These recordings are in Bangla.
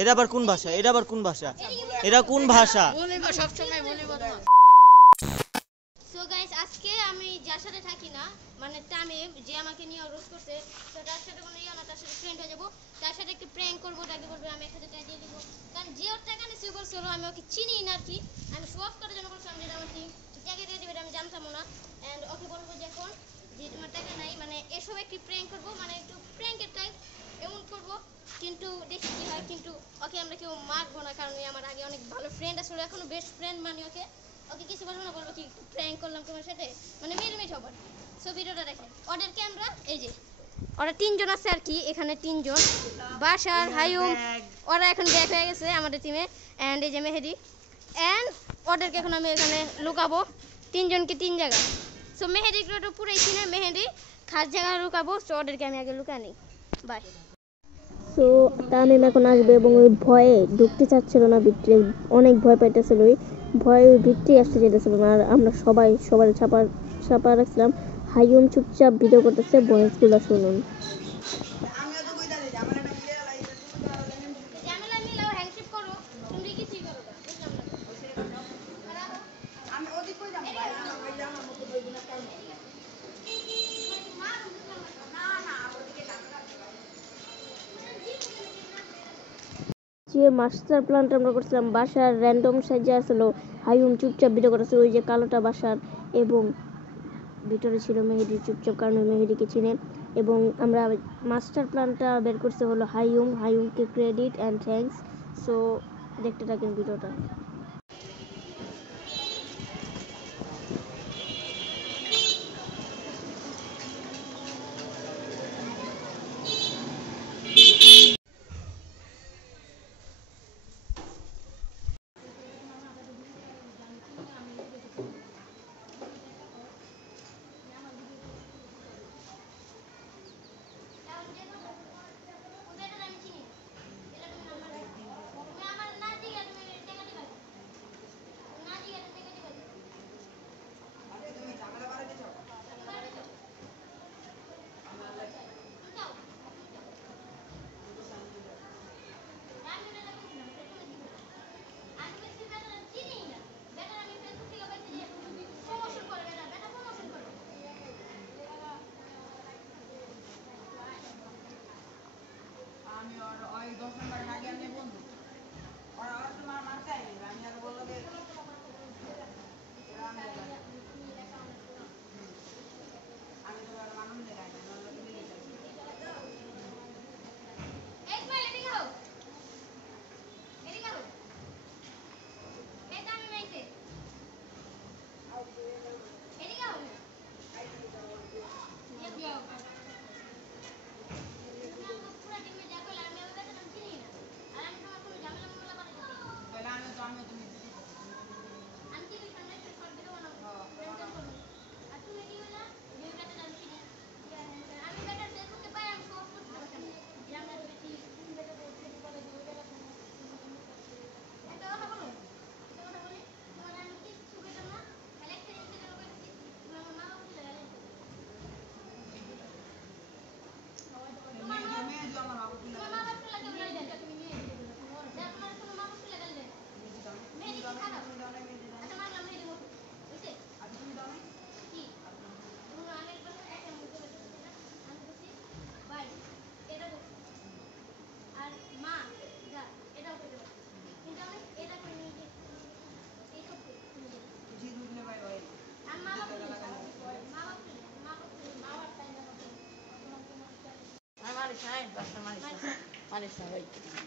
এটা আবার কোন ভাষা? এটা কোন ভাষা? বলিবা সব সময় বলিবা না। সো গাইস, আজকে আমি যার সাথে থাকি না, মানে তামিম, যে আমাকে নিয়ে রোজ করছে, তো তার সাথে কোনো ইয়ে না, তার সাথে ফ্রেন্ড হয়ে যাবো, তার সাথে একটু প্র্যাঙ্ক করবো, তাকে বলবো আমি 1000 টাকা দিয়ে দিব, কারণ যে ওর টাকা নিয়ে করছিল আমি ওকে চিনি না আর কি, আমি শো অফ করার জন্য বলছিলাম যে আমার টাকা দিয়ে দিবে, আমি জানতাম না। অ্যান্ড ওকে বলবো যে এখন যে তোমার টাকা নাই, মানে এসব একটু প্র্যাঙ্ক করবো, মানে একটু প্র্যাঙ্কের টাইপ এমন করবো, কিন্তু দেখি কি হয়। কিন্তু ওকে আমরা কেউ মারবো না, কারণ আমার আগে অনেক ভালো ফ্রেন্ড আসলে, এখনো বেস্ট ফ্রেন্ড মানি ওকে। ওকে কিছু বলবো না, বলবো কি প্র্যাঙ্ক করলাম তোমার সাথে, মানে মিটমিট হবার। সো ভিডিওটা দেখেন। ওদেরকে আমরা এই যে ওরা 3 জন আছে আর কি, এখানে 3 জন, বাশার, হায়ুম, ওরা এখন ব্যাক হয়ে গেছে আমাদের টিমে। অ্যান্ড এই যে মেহেদি, অ্যান্ড ওদেরকে এখন আমি এখানে লুকাবো 3 জনকে 3 জায়গায়। সো মেহেদি তো পুরাই চিনে, মেহেদি খাস জায়গায় লুকাবো। সো ওদেরকে আমি আগে লুকা নিই, বাই। সো তামিম এখন আসবে এবং ওই ভয়ে ঢুকতে চাচ্ছিল না ভিতরে, অনেক ভয় পাইতেছিল, ওই ভয়ে ওই ভিতরে আসতে চাইতেছিল না। আর আমরা সবাই ছাপা রাখছিলাম। হাইয়ুম চুপচাপ ভিডিও করতেছে, ভয়েসগুলো শুনুন। যে মাস্টার প্ল্যানটা আমরা করছিলাম, বাসার র্যান্ডম সাইজে আসলো, হাইয়ুম চুপচাপ ভিডিও করতেছিল, ওই যে কালোটা বাসার, এবং ভিতরে ছিল মেহেদি চুপচাপ, কারণ মেহেদিকে চিনে। এবং আমরা মাস্টার প্ল্যানটা বের করতে হলো হাইয়ুমকে ক্রেডিট অ্যান্ড থ্যাঙ্কস। সো দেখতে থাকেন ভিডিওটা।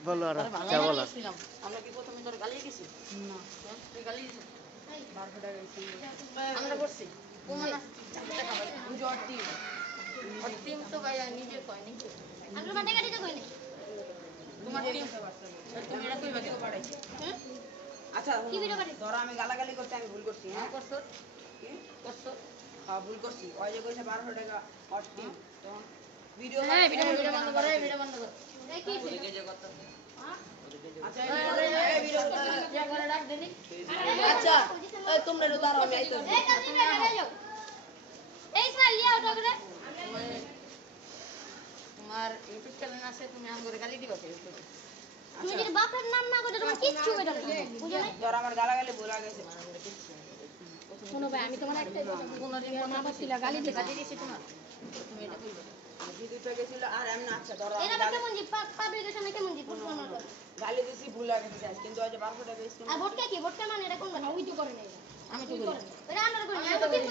বলো আর যা বলার। আমরা কি প্রথমে তোর গালি দিছি না? তুই গালি দিছিস? বারোটা গেছি আমরা করছি কোমনা টাকা পাই বুঝো আর টিম তো ভাই নিজে কয় নি আমরা মানে টাকা দিতে কই না। তোমার টিম তুমি এটা কই বাকি পাড়াই। আচ্ছা কি ভিডিও করে? ধরো আমি গালাগালি করতে আমি ভুল করছি, হ্যাঁ করছো কি করছো হ্যাঁ ভুল করছি, ওই যে কইছে 1200 টাকা হট টিম তখন ভিডিও হ্যাঁ ভিডিও বন্ধ করো ভিডিও বন্ধ করো এই কি ওদিকে যে কত আচ্ছা এই ভিডিও যা করে রাখ দেনি আচ্ছা এই তোমরা দাঁড়াও আমি আইতো এই কাজ নিয়ে বেরিয়ে যাও। এই স্যার লিয়া ওটা করে তোমার ইউটিউব চ্যানেল আছে তুমি আম করে গালি দিবা ইউটিউবে তুমি যদি বাপের নাম না করে তোমার কিচ্ছু বেটা না বুঝো না ধর আমার গালাগালি ভুলা গেছে শোনো ভাই আমি তোমার একটা কোনদিন মা বাবা গালি দিয়েছি তোমার তুমি এটা কইবা বিদ্যুৎ গেছিল আর এমন আচ্ছা ধর এটা কেমন জি পাবলিকের সামনে কেমন জি প্রশ্ন না করে গালি দিছি ভুলা গেছে কিন্তু আজ 1200 টাকা স্কিম আর ভোটটা কি ভোটটা মানে এটা কোন কথা ওই তো করে নাই আমি তো করি এটা আমরা করি আমি তো ঠিক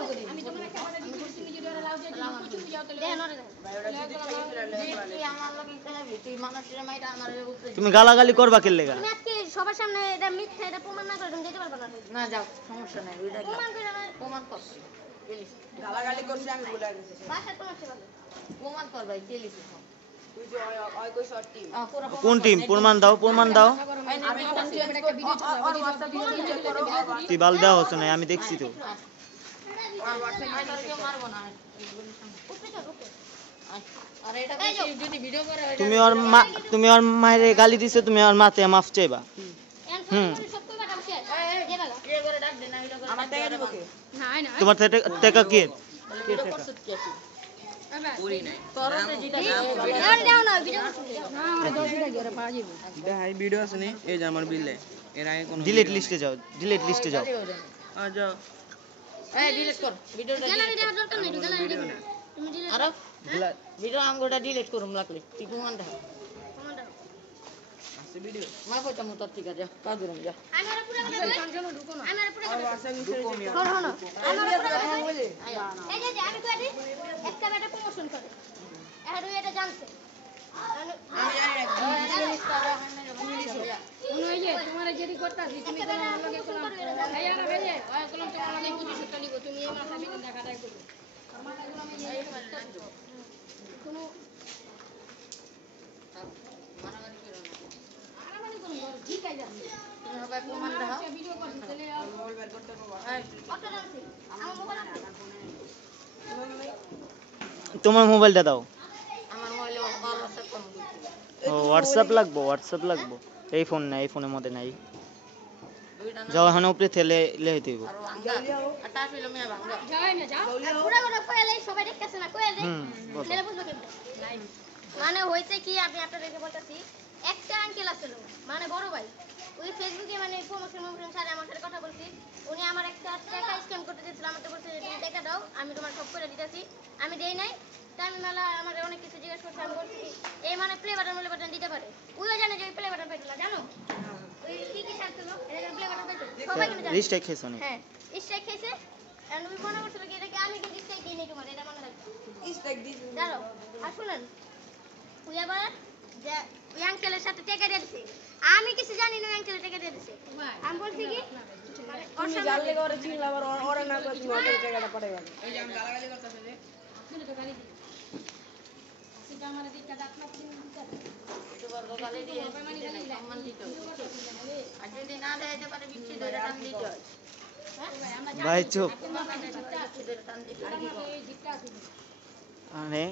কইছি আমি তোমার একটা কথা দিয়েছি তুমি যদি ওরা লাউ দিয়ে কিছু বুঝাও তাহলে দেন ওরে ভাই ওটা বিদ্যুৎ গেছিল তুই আমার লগে খেলাবি তুই মানুষের মাইটা আমার উপরে তুমি গালাগালি করবা কে লেগা তুমি আজকে সবার সামনে এটা মিথ্যা এটা প্রমাণ না করে তুমি যেতে পারবে না না যাও সমস্যা নাই ওইটা প্রমাণ করে না প্রমাণ কর প্লিজ গালাগালি করছি আমি ভুলা গেছি বাসা তোমার সে ভালো প্রমাণ কর ভাই প্লিজ তুই যে ওই কই শর্ট টিম কোন টিম প্রমাণ দাও আমি কোন টিম একটা ভিডিও আর WhatsApp ভিডিও চেক করো তুই বাল দেওয়া হচ্ছে না আমি দেখছি তো আর WhatsApp কেউ মারবো না উপরে চল উপরে আর এটা যদি ভিডিও করে তুমি ওর মায়ের গালি দিছো তুমি ওর মাতে মাফ চাইবা হুম সব কইবা কাম শেষ দে বাবা এ করে ডাক দে না এটা করে আমার টাকা দিব কে তোমার টাকা কি ভিডিও করছিস কি আছে পুরি নাই তোরতে জিতা আর দাও না ভিডিও এটা হাই ভিডিও আছে নি এই যে আমার বিলে এর আগে কোন ডিলিট লিস্টে যাও আ যাও এই ডিলিট কর ভিডিওটা গ্যালারি দেওয়ার দরকার নাই গ্যালারি দেব না তুমি ডিলিট আর ভিডিও আমগোটা ডিলিট করুম লাগলে তুই প্রমাণ দাও প্রমাণ দাও আছে ভিডিও মা কইতা মু তোর ঠিক আছে কাজ করুম যা আমি আর পুরো কথা কই ঢুকো না আমি আর পুরো কথা WhatsApp ভিডিও চেক করো না আমি আর পুরো কথা বলে এই যে আমি কই দিই একটা বেটা প্রমোশন করে আর ওই এটা জানছে আমি জানি না তোমার যেটি করতাছি তুমি কোন লগে কোন ভাইয়া না ভাইয়া ওই কোন তোমার লগে বুঝি সত্য নিব তুমি এই মাথা বিতে দেখাটাই করবে আর মাথা গুলো আমি এই কোনো মারামারি করো না মারামারি করো ঠিক আছে তুমি হবে প্রমাণ দাও ভিডিও করছি তাহলে মোবাইল বের করতে পারবো কত জানছে আমার মোবাইল আছে তোমার মোবাইলটা দাও আমার মোবাইলে WhatsApp কম করতে ও হোয়াটসঅ্যাপ লাগবো এই ফোন না এই ফোনের মধ্যে নাই দুইটা যাও এখন উপরে থেলে লেইতে হইব আর ভাঙা আটা ছিল মেয়ে ভাঙা যাই না যাও পুরো কথা কইলে সবাই দেখতেছে না কইলে বলো। ছেলে বুঝলো কেমনে মানে হইছে কি আমি আপনাদেরকে বলতাছি একটা আঙ্কেল আছিল মানে বড় ভাই ওই ফেসবুকে মানে প্রমোশন সারে আমার সাথে কথা বলছি উনি আমার একটা টাকা স্ক্যাম করতে দিয়েছিল আমাকে বলছে যে তুমি টাকা দাও আমি তোমার সব করে দিতেছি আমি দেই নাই তাই আমি মেলা আমার অনেক কিছু জিজ্ঞেস করছে আমি বলছি এই মানে প্লে বাটন দিতে পারে ওইও জানে যে ওই প্লে বাটন পাইছিল জানো ওই কি ছাড়ছিল এটা প্লে বাটন পাইছিল সবাই কিন্তু জানে রিস্ট্রাইক খেয়েছো না হ্যাঁ স্ট্রাইক খাইছে আর আমি মনে করছিল কি এটাকে আমি কিন্তু স্ট্রাইক দিই নাই তোমার এটা মনে রাখবে স্ট্রাইক দিছি দাঁড়াও আর শুনেন ওই আবার যে ওই আঙ্কেলের সাথে টাকা দিয়ে দিছে আমি কিছু জানি না আঙ্কেলের টাকা দিয়ে দিছে আমি বলছি কি মানে ওর তুমি সামনে জানলে করে চিনলা আবার ওরা না করে তুমি ওদের টাকাটা পাঠাইবা এই যে আমি গালাগালি করতেছে যে শুনে তো গালি দিই সেটা আমার দিকটা দাঁত না পুড়িয়ে দিতে তোমার গালি দিয়ে সম্মান দিতে আর যদি না দেয় তো পারে বিচ্ছি ধরে টান দিতে হয় ভাই চুপ টান দিতে এই জিতটা আছে মানে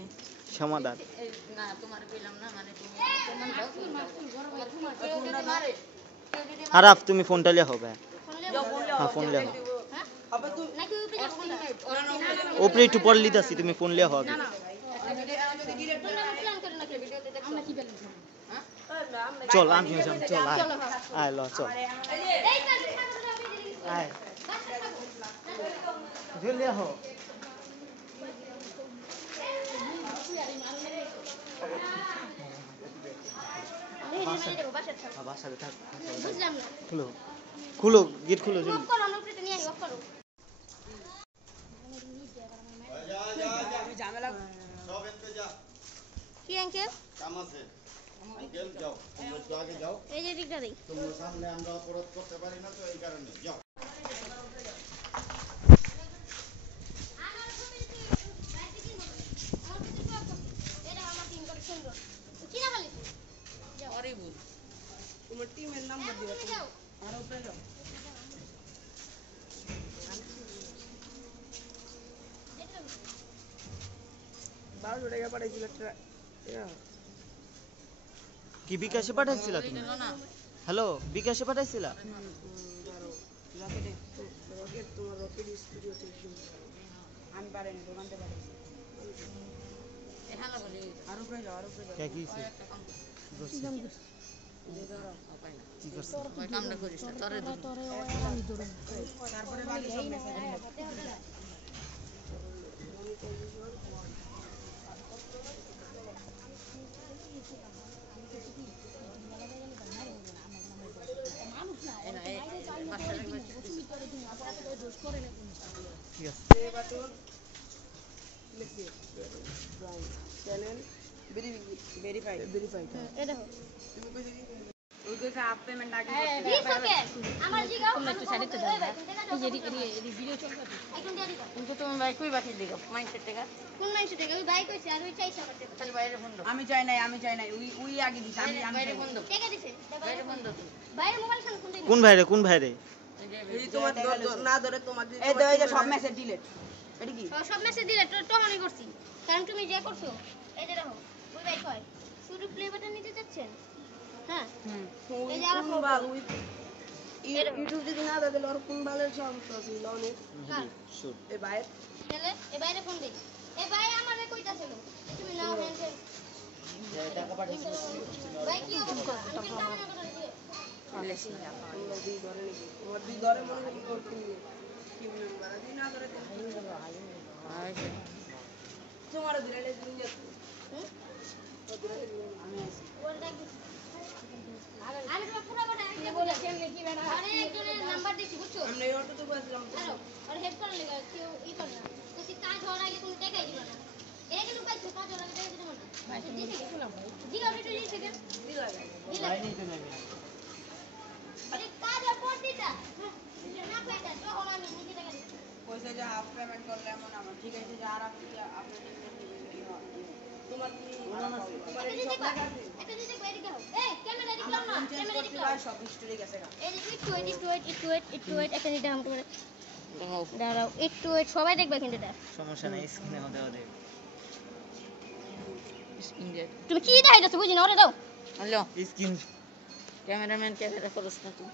সমাধান না তোমার পেলাম না মানে তুমি প্রমাণ দাও কেউ যদি মারে আরাফ তুমি ফোনটা লিয়ে হবে শুনলে হ্যাঁ ফোন লিয়ে হ্যাঁ আবার তুমি নাকি উপরে যাবো কোনটা উপরে একটু পর লিতাছি তুমি ফোন লিয়ে হবে তোমরা প্ল্যান করে নাকি ভিডিওতে দেখো আমরা কি প্ল্যান চল আমিও যাম চল আয় আয় ল চল এই কাজে খাবো না আমি দিদি আয় বাসা খাবো জলদি আহো আমি মেরে দেবো বাসা খাবো বাসাতে থাক বুঝলাম না খুলো গেট খুলো অফ করো আমরা উপরে নিয়ে আসি অফ করো ঝামেলা কি আঙ্কেল কাম আছে আঙ্কেল যাও তোমরা একটু আগে যাও এই যে দিকটা দেই তোমার সামনে আমরা অপরাধ করতে পারি না তো এই কারণে যাও আমার ছবি কি বাইরে কি বলে আমার ছবি কি অফ এটা আমার টিম করে সুন্দর কি না বলিস আরে বল তোমার টিমের নাম্বার দিবা তুমি যাও আর উপরে যাও দেখো 1200 টাকা পাঠাইছিল কি বিকাশে পাঠাইছিলা তুমি হ্যালো বিকাশে পাঠাইছিলা রকেট তোমার রকেট স্টুডিও থেকে আমি পারেনি দোকানতে পাঠাইছি এখানে বলি আর উপরে যাও আর উপরে যাও কে কি হইছে? করছে ভাই কামটা করিস না তোরে তারপরে বাকি সব মেসেজ ঠিক আছে চ্যানেল ভেরিফাইড এ দেখো ওই কইছে হাফ পেমেন্ট আগে দিছো কে আমার জিগাও একটু সাইডে তো দাও এখন দিয়ে দিবা কিন্তু তুমি ভাই কই বাকি দিগা মাইন্ডসেট টাকা কোন মানুষ থেকে ওই বাইক কইছে আর ওই চাইছে করতে তাহলে বাইরে বন্ধ আমি চাই নাই উই আগে দিছি আমি বাইরে বন্ধ টাকা দিছে বাইরে বন্ধ তুই বাইরে মোবাইল ফোন কোন দিন কোন ভাইরে এই তোমার না ধরে তোমার এই তো এই যে সব মেসেজ ডিলিট এটা কি সব মেসেজ দিলে টহনি করছি কারণ তুমি যে করছো এই যে দেখো ওই বাইক কয় শুধু প্লে বাটন নিতে যাচ্ছেন হ্যাঁ এই যে আর কোন বাল উই ইউটিউব যদি না দাও তাহলে আর কোন বালের সমস্যা ছিল অনেক শুট এই ভাই তাহলে এ বাইরে ফোন দেই এ ভাই আমারে কইতাছিল তুমি নাও হ্যান্ড টাকা পাঠিয়েছি ভাই কি অবস্থা আমি কিন্তু আমার কথা দিয়ে তোমরা দুই ধরে নাকি তোমার দুই ধরে মনে হয় তোর কি নাম্বার আছে না ধরে তোমার দিলে দিন যাচ্ছে আমি আছি আমি তো পুরো কথা আইতে বলে কেমনে কি বেড়া আরে একজনের নাম্বার দিছি বুঝছো আমরা এই অটো তো বসলাম হ্যালো আর হেড করে লাগা কেউ ই করে না তো কাজ হওয়ার আগে তুমি টাকাই দিবা না এটা কিন্তু পাইছো কাজ হওয়ার আগে টাকা দিতে না ভাই দিছে কি শুনলাম ভাই জিগা ভিডিও দিছে কি দিলা আরে কাজ আর পর দিতা না পাইতা তখন আমি নিজে টাকা দিছি কইছে যে হাফ পেমেন্ট করলে এমন আমার ঠিক আছে যে আর আপনি আপনি তোমার কি তোমার এই সব টাকা আছে এটা দিতে বাইরে গাও এই ক্যামেরা দিলাম না চেঞ্জ ক্যামেরা করতে দিলাম ভাই সব হিস্টরি গেছে গা এই যে একটু ওয়েট একটা দিতে হাম করে দাঁড়াও একটু ওয়েট সবাই দেখবে কিন্তু এটা সমস্যা নাই স্ক্রিনে হতে হবে ইন্ডিয়া তুমি কি দেখাইতেছো বুঝি না ওরে দাও হ্যালো স্ক্রিন ক্যামেরাম্যান ক্যামেরা করছ না তুই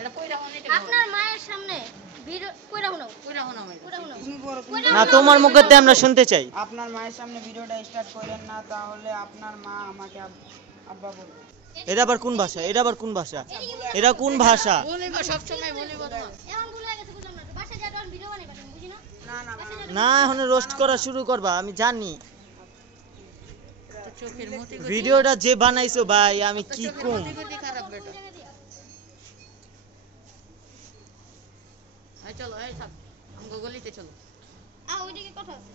এটা কইরা হনে এটা আপনার মায়ের সামনে ভিডিও কইরা হনো কইরা হনে আমি কইরা হনো তুমি বড় না তোমার মুখতে আমরা শুনতে চাই আপনার মায়ের সামনে ভিডিওটা স্টার্ট করেন না তাহলে আপনার মা আমাকে আব্বা বলবে এটা আবার কোন ভাষা এটা কোন ভাষা বলিবা সব সময় বলিবা তোমার এমন ভুল হয়ে গেছে বুঝলাম না বাসায় যা তখন ভিডিও বানাইবা তুমি বুঝি না না না না এখন রোস্ট করা শুরু করবা আমি জানি তো চোখের মতি ভিডিওটা যে বানাইছো ভাই আমি কি কম গতি খারাপ বেটা আই চলো এই সব আমগো গলিতে চলো ওইদিকে কথা আছে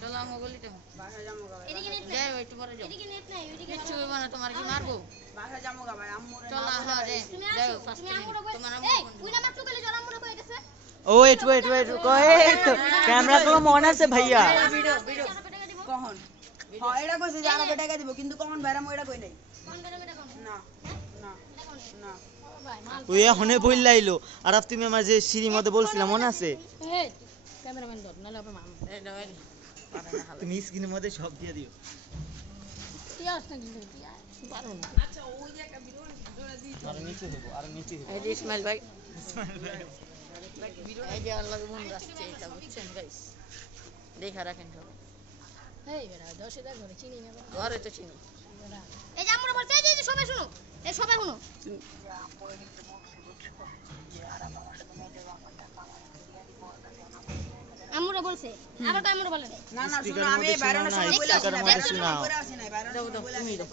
চলো আমগো গলিতে বাসা যাবো গা ভাই এদিকে নেট নাই যাই একটু পরে যাও এদিকে নেট নাই ওইদিকে কিচ্ছু হইব না তোমার কি মারবো বাসা যাবো গা ভাই আম্মুরে চলো আহা রে তুমি যাও আসো ফার্স্ট তুমি আমুরা কই তোমার এই ওই নাম্বার চুকেলে জল আমুরা কই গেছে ওয়েট কই তো ক্যামেরা গুলো মনে আছে ভাইয়া ভিডিও ভিডিও টাকা দিব কখন হ্যাঁ এটা কইছে যে আরো টাকা দিব কিন্তু কখন বাইরাম ওইটা কই নাই কোন বেরে মেটা কোন না না না ভাই মাল ওই এখনে বইলাইলো আর তুমি আমার যে সিঁড়ির মধ্যে বলছিলাম মনে আছে এই ক্যামেরাম্যান ধর নালে হবে মাম এই দাও এই তুমি স্ক্রিনের মধ্যে সব দিয়ে দিও টিয়াস না কিন্তু টিয়াস পারো না আচ্ছা ওই যে একটা ভিডিও আর নিচে দেবো এই যে ইসমাইল ভাই এই যে আল্লাহ বন্ধ আসছে এটা বুঝছেন গাইস দেখা রাখেন সবাই এই বেটা 10,000 করে চিনি না ঘরে তো চিনি এই যে আমরা বলতে এই যে সবাই শুনো এই সবাই শুনো আমরা বলছে আবার কই আমরা বলে নাই না না স্পিকারের শুনো আমি মধ্যে বাইরানোর শোনাও সময় না, বলে আসি না স্পিকারের মধ্যে বাইরানোর সময় শোনাও। বলে আসি না বাইরানোর দাও, সময় দাও, বলে তুমি আসি দাও।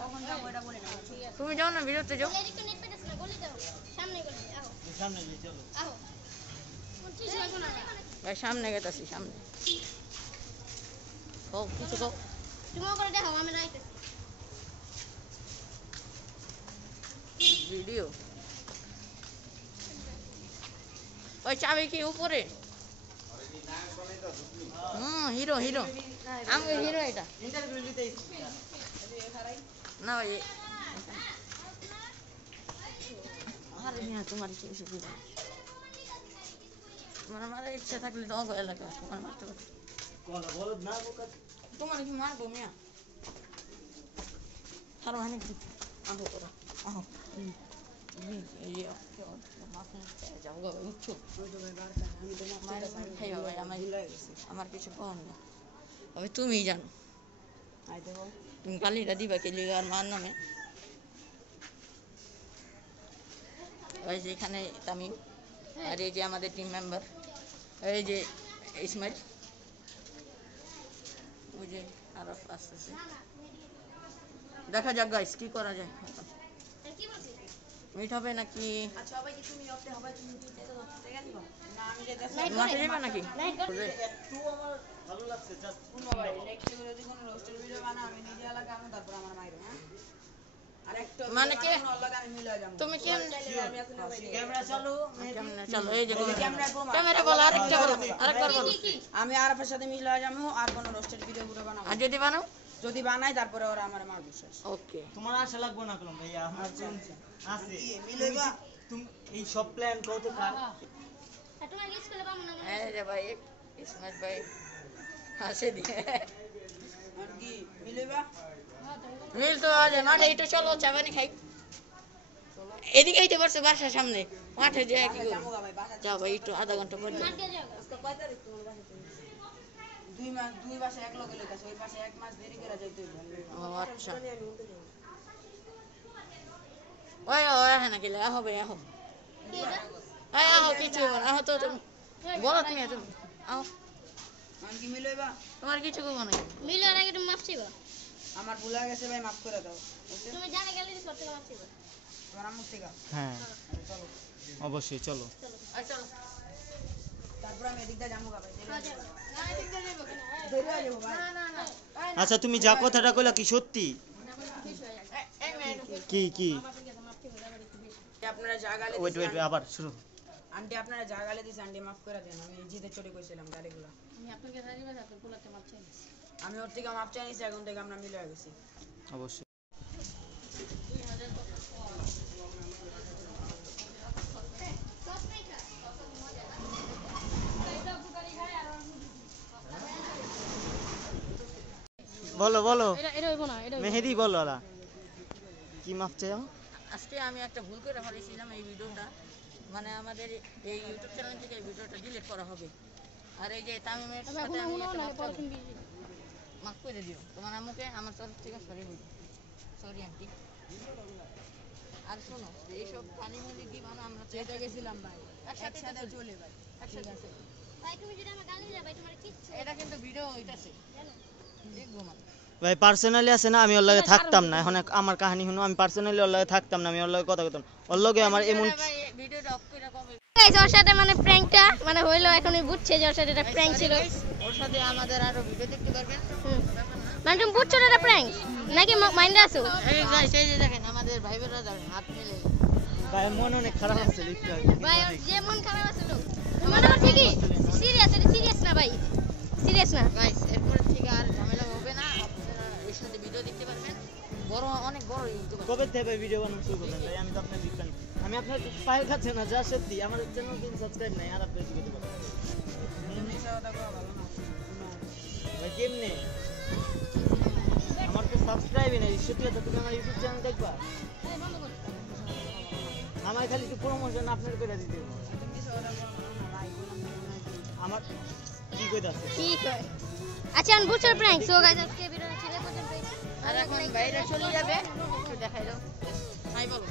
কখন যাবো এটা বলে না তুমি যাও না ভিডিওতে যাও এই যে নেট পেতেছ না গলি দাও সামনে গলি আও সামনে গিয়ে চলো আও কোন চিজ লাগবে না ভাই সামনে গেতাছি সামনে ও কিছু কও তুমি করে দেখো আমি রাইতেছি ভিডিও ওই চাবি কি উপরে হিরো হিরো আমি হিরো এটা ইন্টারভিউ নিতে না ভাই আরে মিয়া তোমার কি এসে দিবে তোমার মারা ইচ্ছা থাকলে তো অগো এলাকা তোমার মারতে পারো কলা বলদ না বোকা তোমার কি মারবো মিয়া হারো হানি কি আহো করো আহো এই মাথা যাও গো বুঝছো ওই তো ভাই বারটা আমি তো মাফ চাইতাছি আমি খাইবা ভাই আমার ভুল হয়ে গেছে আমার কিছু কম না তবে তুমিই জানো আই দেখো তুমি গালিটা দিবা কে লিগা আর মার নামে ওই যে এখানে তামিম আর এই যে আমাদের টিম মেম্বার এই যে ইসমাইল ওই যে আরফ আসতেছে দেখা যাক গাইস কি করা যায় কি বলছিস মিট হবে নাকি আচ্ছা ভাই কি তুমি অফতে হবে তুমি দিতে তো জায়গা দিবা না আমি যেতেছি মাঠে যাবে নাকি একটু আমার ভালো লাগছে জাস্ট শুনো ভাই নেক্সট টাইম যদি কোনো রোস্টার ভিডিও বানাও আমি নিজে এলাকা আমি তারপর আমার মাইরো হ্যাঁ আর একটা মানে কি? আল্লাহ আমি মিলে যাব তুমি কি ক্যামেরা চালু চলো এই যে ক্যামেরা কম ক্যামেরা বলো আরেকটা বলো আরেকবার বলো আমি আরফের সাথে মিলে যাবো আর কোনো রোস্টার ভিডিও গুলো বানাবো আর যদি বানাও যদি বানাই তারপরে ওরা আমার মারবে শেষ ওকে তোমার আশা লাগবে না কলম ভাইয়া আমার আছে মিলেবা তুমি এই সব প্ল্যান কত কার আর তোমার গেস করলে পাবো না এই যে ভাই ইসমাইল ভাই হাসে দিয়ে আর কি মিলেবা মিল তো আজ মাঠে একটু চলো চা পানি খাই এদিকে আইতে পারছে বাসার সামনে মাঠে যায় কি করবো যাবো ভাই বাসা যাও ভাই একটু আধা ঘন্টা পরে যাও। মার্কে যাও আজকে কয় তারিখ তোমার বাসা দুই মাসে এক লগে লইতাছে ওই পাশে এক মাস দেরি করে যাইতে হইবে ও আচ্ছা ওই ওই হ্যাঁ নাকি আহো ভাই আহো এই আহো কিছু বলো আহো তো তুমি বলো তুমি তুমি আহো আমি কি মিলেবা তোমার কিছু করবো না মিলার আগে তুমি মাপ চাইবা আমার ভুল হয়ে গেছে ভাই মাফ করে দাও বুঝছো তুমি জানা গেলে সব থেকে মাপ চাইবা তোমার আম্মুর থেকে হ্যাঁ চলো অবশ্যই চলো চলো তারপর আমি এদিকটা যাবো ভাই দেরি হয়ে যাবে। না ঠিক করে যাবো কেন দেরি হয়ে যাবো ভাই আচ্ছা তুমি যা কথাটা কইলা কি সত্যি কি কি আপনারা যা গালে ওয়েট ওয়েট আবার শুরু আন্টি আপনারা যা গালে দিছে আন্টি মাফ করে দেন আমি জিতে চড়ে কইছিলাম গালিগুলো আমি আপনাকে সারিবা তারপর পোলাতে মাপ চাই আমি ওর থেকে মাপ চাই নিছি এখন থেকে আমরা মিলে গেছি অবশ্যই বলো বলো এটা হইবো না এটা মেহেদি বলো আলা কি মাপ চাও আজকে আমি একটা ভুল করে ফেলেছিলাম এই ভিডিওটা মানে আমাদের এই ইউটিউব চ্যানেল থেকে এই ভিডিওটা ডিলিট করা হবে আর এই যে তামিমের সাথে আমি একটা মাফ করে দিও তোমার আম্মুকে আমার তরফ থেকে সরি বলি সরি আন্টি আর শোনো এইসব পানি মুলি কি মানে আমরা যেটা গেছিলাম ভাই একসাথে একসাথে চলে ভাই একসাথে ভাই তুমি যদি আমার গালি দাও ভাই তোমার কিচ্ছু এটা কিন্তু ভিডিও হইতাছে জানো দেখবো মানে ভাই পার্সোনালি আছে না আমি ওর লগে থাকতাম না এখন আমার কাহিনী শুনো আমি পার্সোনালি ওর লগে থাকতাম না আমি ওর লগে কথা কইতাম ওর লগে আমার এমন ভাই ভিডিওটা অফ করে কবে গাইস ওর সাথে মানে প্র্যাঙ্কটা মানে হইলো এখন বুঝছে যে ওর সাথে এটা প্র্যাঙ্ক ছিল ওর সাথে আমাদের আরো ভিডিও দেখতে পারবেন মানে তুমি বুঝছো এটা প্র্যাঙ্ক নাকি মাইন্ডে আছো এই গাইস এই যে দেখেন আমাদের ভাই বোনেরা যাবেন হাত মিলে ভাই মন অনেক খারাপ আছে লিখতে ভাই ওর যে মন খারাপ আছে লোক মনে করছে কি সিরিয়াস এটা সিরিয়াস না ভাই সিরিয়াস না গাইস এরপর থেকে আর ঝামেলা হবে না আপনারা এর সাথে ভিডিও দেখতে পারবেন বড় অনেক বড় ইউটিউবার কবে থেকে ভিডিও বানানো শুরু করবেন ভাই আমি তো আপনার বিজ্ঞান আমি আপনার পায়ের কাছে না যা সত্যি আমার চ্যানেল কিন্তু সাবস্ক্রাইব নাই আর আপনি কি করতে পারেন মিশা কথা কওয়া ভালো না ভাই কেমনে আমার তো সাবস্ক্রাইবই নাই সত্যি কথা তুমি আমার ইউটিউব চ্যানেল দেখবা আমার খালি একটু প্রমোশন আপনার করে দিতে হবে। আমার কি কইতাছে কি কয় আচ্ছা আমি বুঝছো প্র্যাঙ্ক সো গাইস আজকে ভিডিওটা ছেড়ে পর্যন্ত আর এখন বাইরে চলে যাবে একটু দেখাই দাও হাই বলো